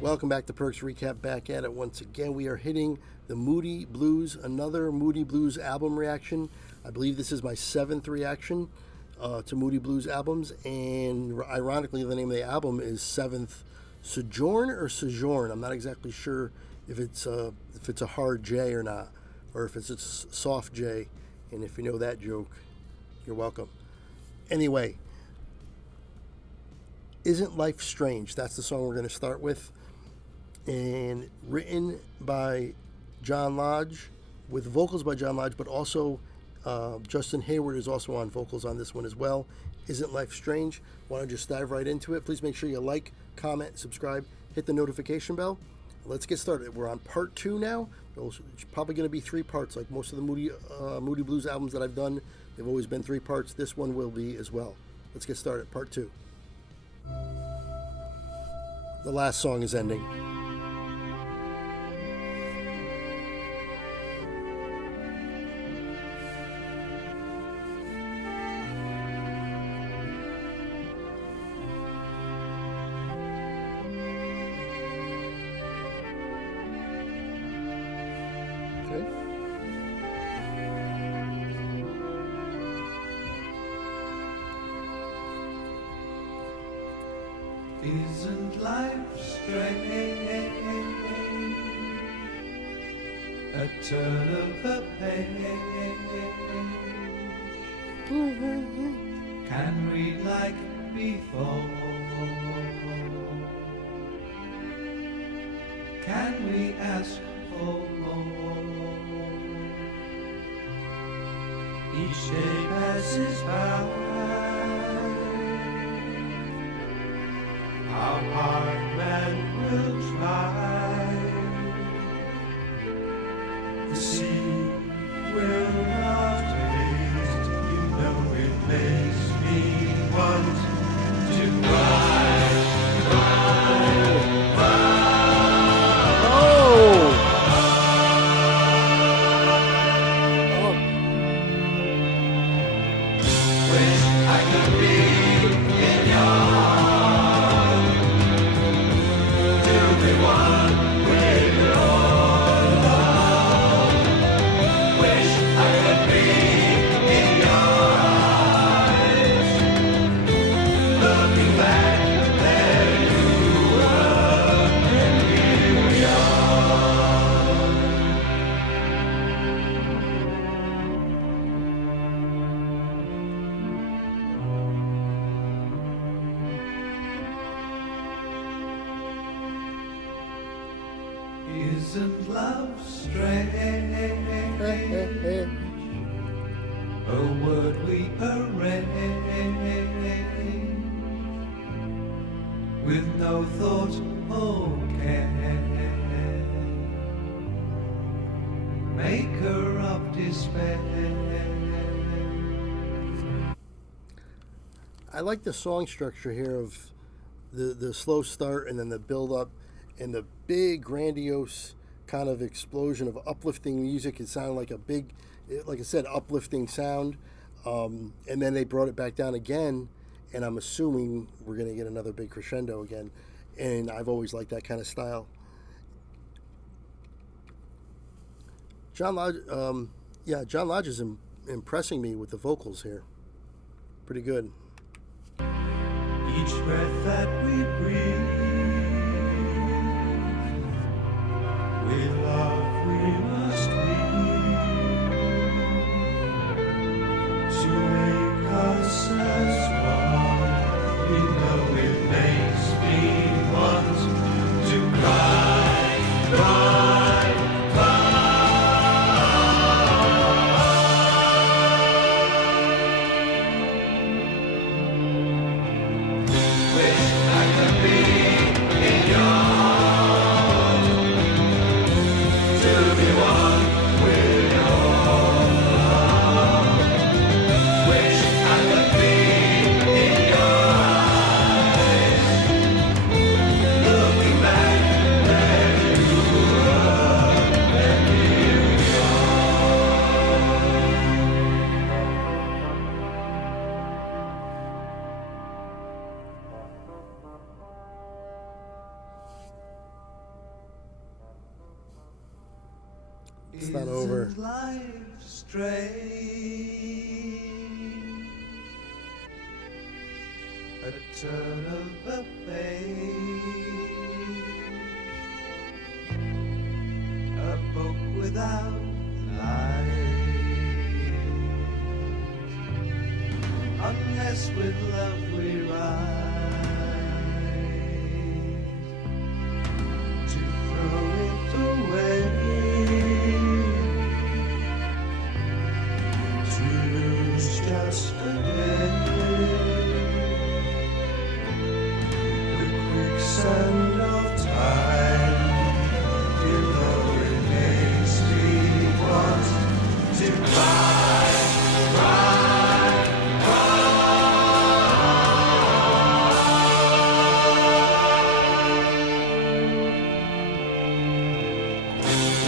Welcome back to Perks Recap. Back at it once again. We are hitting the Moody Blues, another Moody Blues album reaction. I believe this is my 7th reaction to Moody Blues albums, and ironically, the name of the album is 7th Sojourn or Sojourn. I'm not exactly sure if it's a hard J or not, or if it's a soft J. And if you know that joke, you're welcome. Anyway, Isn't Life Strange? That's the song we're going to start with. And written by John Lodge, with vocals by John Lodge, but also Justin Hayward is also on vocals on this one as well. Isn't Life Strange? Why don't you just dive right into it? Please make sure you like, comment, subscribe, hit the notification bell. Let's get started. We're on part 2 now. It's probably going to be 3 parts, like most of the Moody Blues albums that I've done. They've always been 3 parts. This one will be as well. Let's get started. Part 2. The last song is ending. Okay. Isn't life strange? A turn of a page. Can read like before. Can we ask for more? Each day passes by. How hard man will try. The sea will not taste. You know it makes me want to cry, cry, cry. Oh! Wish I could be in your arms. To be one with your love. Wish I could be in your eyes. Looking back, there you were, and here we Isn't love strange? A word we arrange with no thought or care. Maker of despair. I like the song structure here of the slow start and then the build up and the big grandiose kind of explosion of uplifting music. It sounded like a big, like I said, uplifting sound. And then they brought it back down again, and I'm assuming we're going to get another big crescendo again. And I've always liked that kind of style. John Lodge is impressing me with the vocals here. Pretty good. Each breath that we breathe, with love we must leave, to make us as one. You know it makes me want to cry, cry, cry. Wish I could be It's not over. Isn't life strange? At a turn of a page, a book without life. Unless with love we write, to throw it away, to lose just a day. Quicksand of time, you know it makes me want to cry, cry, cry.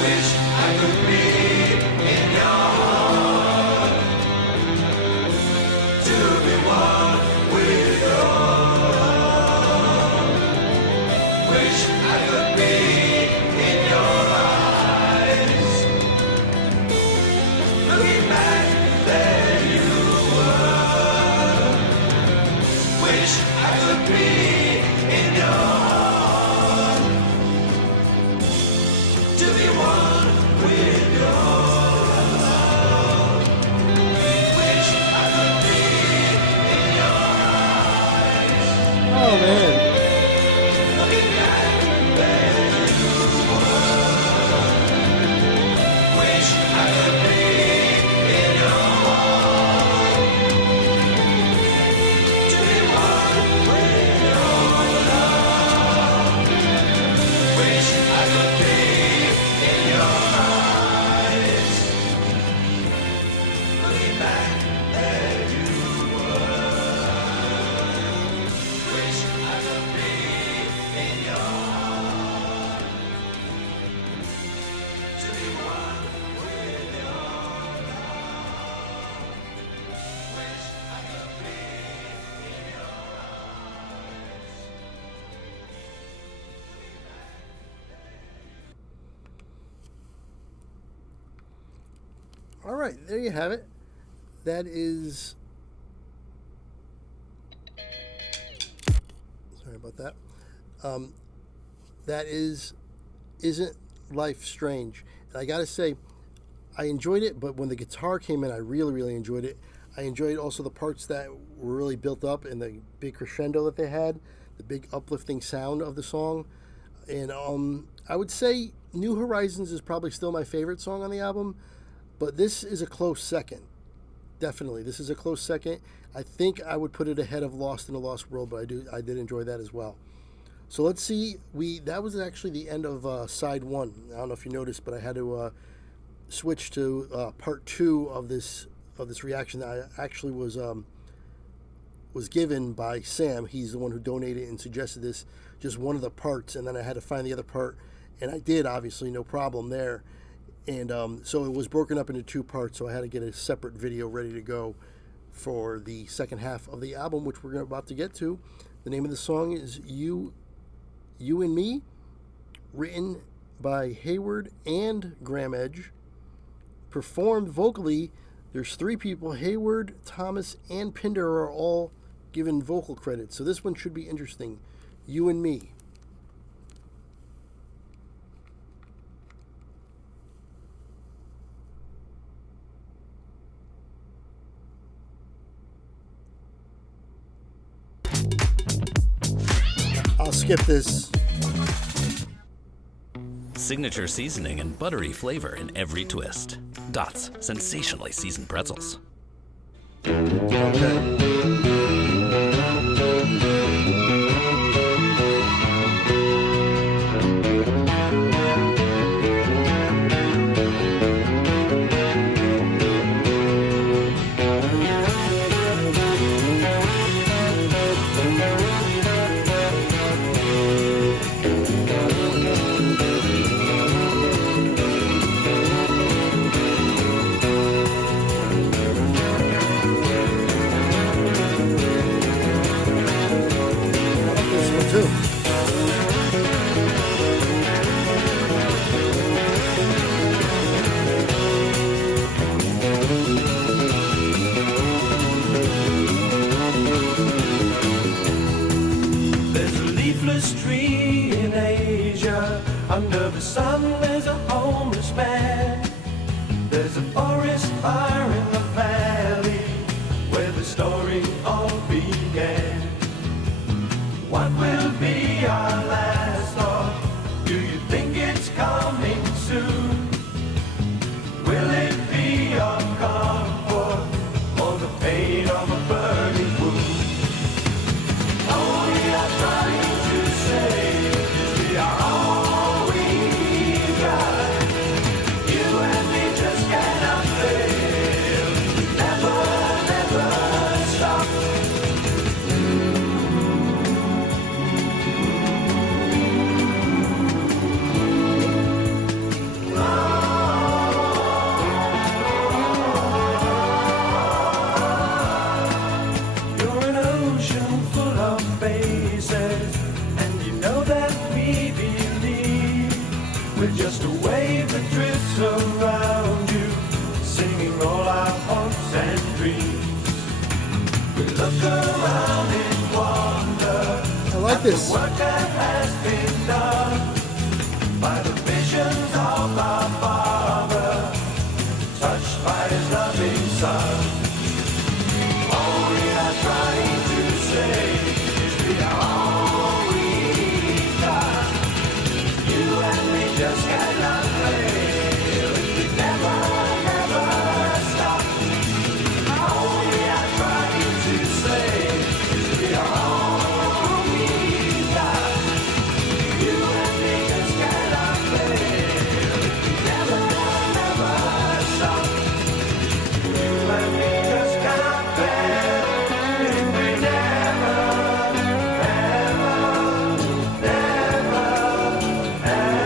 Wish I could be in your heart, to be one with your. Wish I could be in your eyes, looking back, there you were. Wish I could be in your heart, to be one with your love. Wish I could be in your eyes. Oh man. All right, there you have it. That is. Sorry about that. That is. Isn't Life Strange? And I gotta say, I enjoyed it, but when the guitar came in, I really, really enjoyed it. I enjoyed also the parts that were really built up and the big crescendo that they had, the big uplifting sound of the song. And I would say New Horizons is probably still my favorite song on the album, but this is a close second. Definitely, this is a close second. I think I would put it ahead of Lost in a Lost World, but I did enjoy that as well. So let's see. That was actually the end of side one. I don't know if you noticed, but I had to switch to part two of this reaction that I actually was given by Sam. He's the one who donated and suggested this, just one of the parts, and then I had to find the other part, and I did, obviously, no problem there. And so it was broken up into two parts, so I had to get a separate video ready to go for the second half of the album, which we're about to get to. The name of the song is You and Me, written by Hayward and Graham Edge, performed vocally. There's three people, Hayward, Thomas, and Pinder are all given vocal credit. So this one should be interesting. You and Me. I'll skip this. Signature seasoning and buttery flavor in every twist. Dots, sensationally seasoned pretzels. Too. industry in Asia. Under the sun there's a homeless man. There's a forest fire in the valley where the story all began. What will be our last thought? Do you think it's coming soon? Will it be our comfort or the pain of a burning wound? All we are trying to say is we are all we got. You and me just cannot fail. Never, never stop. You're an ocean full of faces, and you know that we believe we're just a wave that drifts around you, singing all our hopes and dreams. We look around in wonder I like this. work that has been done by the visions of our Father, touched by His loving Son. All we are trying to say is we are all we got. You and me just cannot fail. We never, never stop. All we are trying to say is we are all we got. You and me just cannot fail. We never, never stop. You and me just cannot fail. If we never, ever, never, ever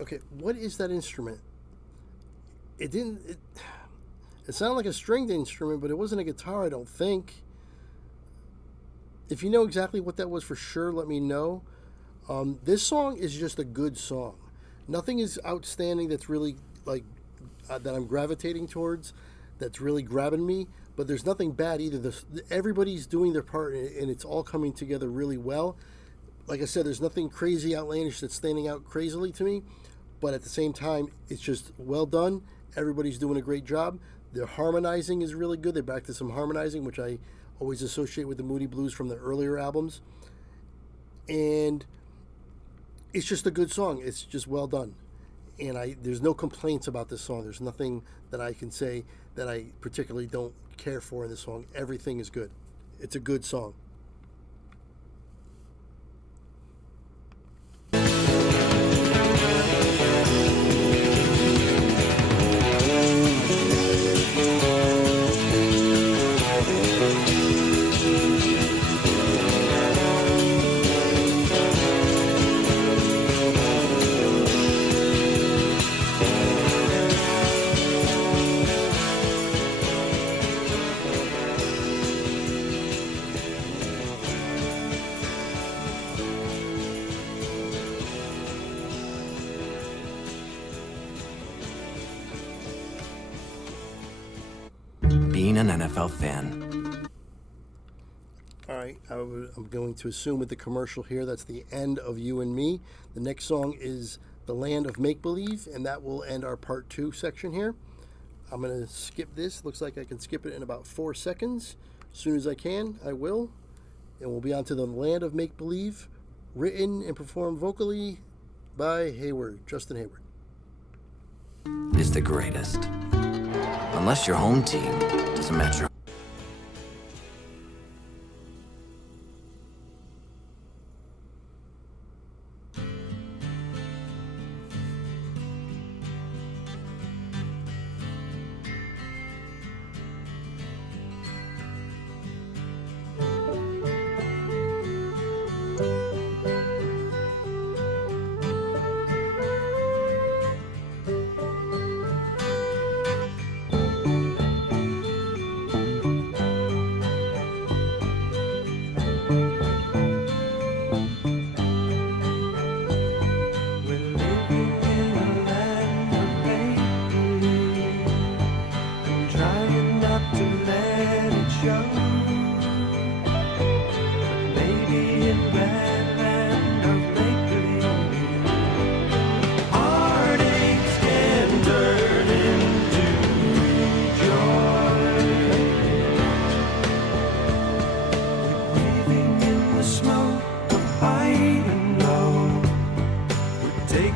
Okay, what is that instrument? It didn't. It sounded like a stringed instrument, but it wasn't a guitar, I don't think. If you know exactly what that was for sure, let me know. This song is just a good song. Nothing is outstanding that's really like that I'm gravitating towards, that's really grabbing me. But there's nothing bad either. Everybody's doing their part, and it's all coming together really well. Like I said, there's nothing crazy, outlandish that's standing out crazily to me. But at the same time, it's just well done. Everybody's doing a great job. Their harmonizing is really good. They're back to some harmonizing, which I always associate with the Moody Blues from the earlier albums. And it's just a good song. It's just well done. And there's no complaints about this song. There's nothing that I can say that I particularly don't care for in this song. Everything is good. It's a good song. Being an NFL fan. All right, I'm going to assume with the commercial here, that's the end of You and Me. The next song is The Land of Make-Believe, and that will end our part 2 section here. I'm going to skip this. Looks like I can skip it in about 4 seconds. As soon as I can, I will. And we'll be on to The Land of Make-Believe, written and performed vocally by Hayward, Justin Hayward. Is the greatest. Unless your home team doesn't match your...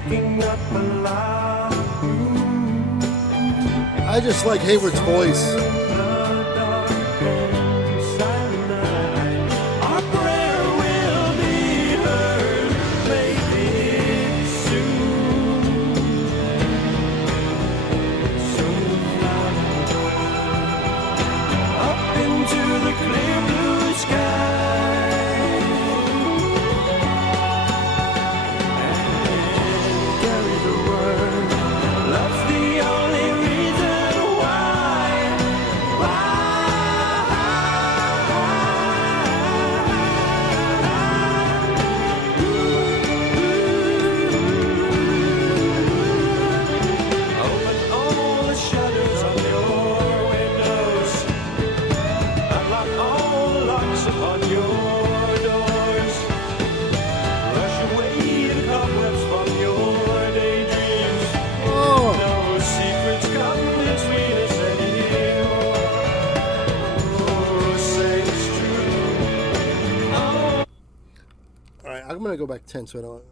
waking up alive. I just like Hayward's voice. Our prayer will be heard, maybe soon. Up into the clear blue sky. And carry the word. Love's the only reason why. Open all the shutters on your windows. Unlock all the locks upon your doors. Brush away the cobwebs from your daydreams. Oh, No secrets come between us anymore. Oh, say it's true. Oh. all right. I'm gonna go back 10 so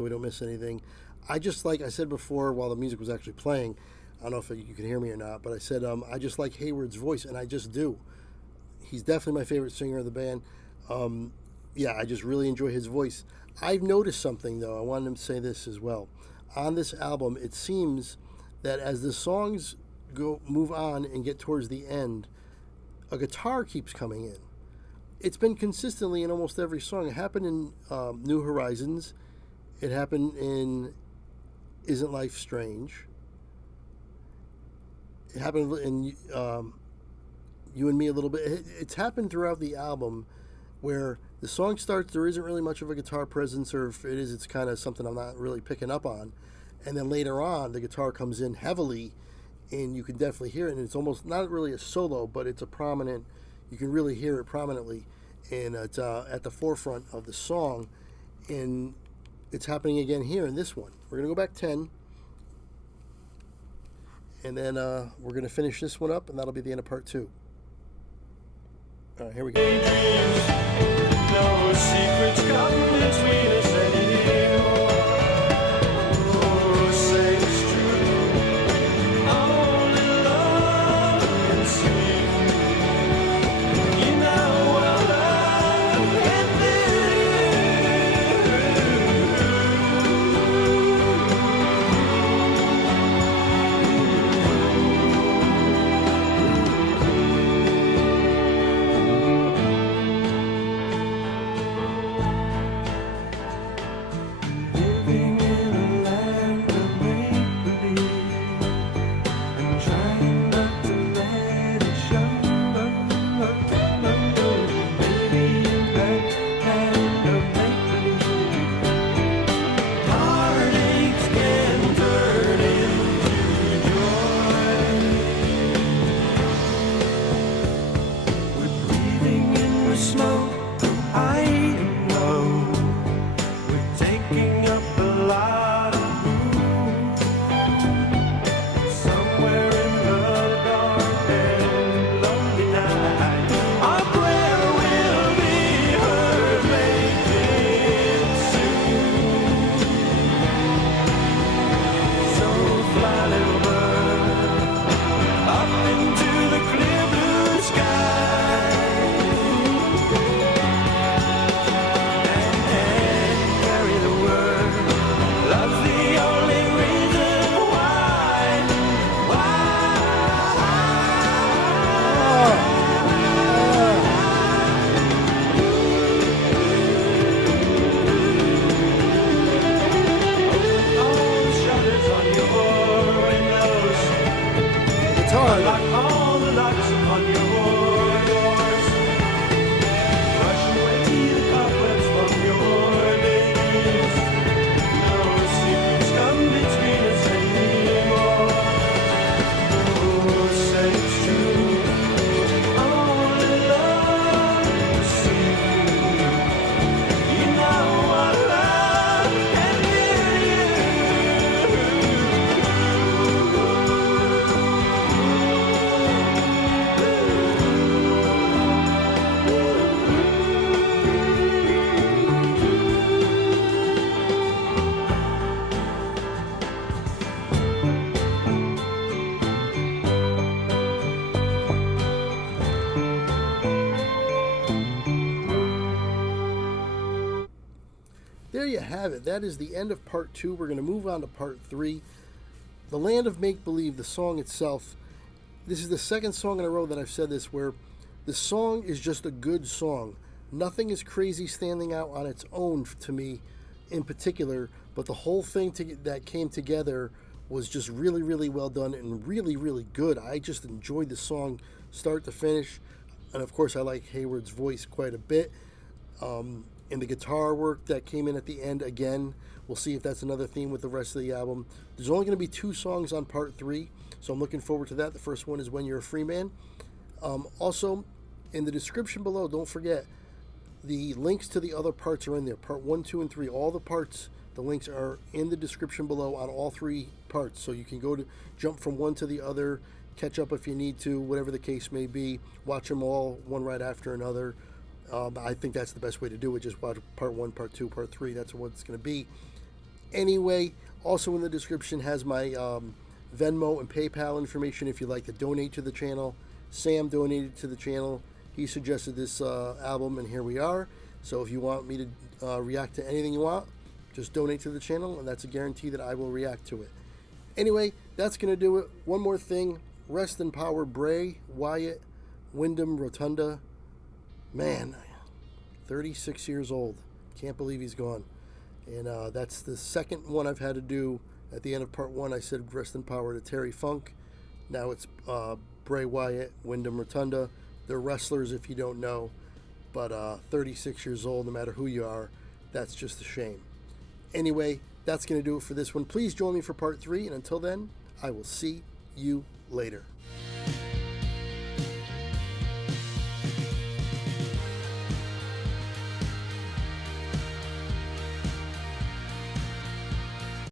we don't miss anything. I just like I said before while the music was actually playing. I don't know if you can hear me or not, but I said I just like Hayward's voice, and I just do. He's definitely my favorite singer of the band. Yeah, I just really enjoy his voice. I've noticed something though. I wanted to say this as well. On this album, it seems that as the songs move on and get towards the end, a guitar keeps coming in. It's been consistently in almost every song. It happened in New Horizons. It happened in Isn't Life Strange. It happened in You and Me a little bit. It's happened throughout the album where the song starts, there isn't really much of a guitar presence, or if it is, it's kind of something I'm not really picking up on. And then later on, the guitar comes in heavily, and you can definitely hear it. And it's almost not really a solo, but it's a prominent, you can really hear it prominently. And it's at the forefront of the song. And it's happening again here in this one. We're going to go back 10. And then we're going to finish this one up, and that'll be the end of part 2. All right, here we go. No secrets come between us anymore. Oh, say it's true. Only love can sweet. You know what love can do. there you have it. That is the end of part 2. We're going to move on to part 3. The Land of Make Believe, the song itself. This is the second song in a row that I've said this, where the song is just a good song. Nothing is crazy standing out on its own to me in particular, but the whole thing that came together was just really, really well done and really, really good. I just enjoyed the song start to finish. And of course, I like Hayward's voice quite a bit. And the guitar work that came in at the end, again, we'll see if that's another theme with the rest of the album. There's only going to be 2 songs on part 3, so I'm looking forward to that. The first one is When You're a Free Man. Also, in the description below, don't forget, the links to the other parts are in there. Part 1, 2, and 3, all the parts, the links are in the description below on all 3 parts. So you can go to jump from one to the other, catch up if you need to, whatever the case may be. Watch them all, one right after another. I think that's the best way to do it. Just watch part 1, part 2, part 3. That's what it's going to be. Anyway, also in the description has my Venmo and PayPal information if you'd like to donate to the channel. Sam donated to the channel. He suggested this album, and here we are. So if you want me to react to anything you want, just donate to the channel, and that's a guarantee that I will react to it. Anyway, that's going to do it. One more thing. Rest in power, Bray Wyatt, Wyndham Rotunda. Man, 36 years old. Can't believe he's gone. And that's the second one I've had to do. At the end of part 1, I said rest in power to Terry Funk. Now it's Bray Wyatt, Wyndham Rotunda. They're wrestlers if you don't know. But 36 years old, no matter who you are, that's just a shame. Anyway, that's going to do it for this one. Please join me for part 3. And until then, I will see you later.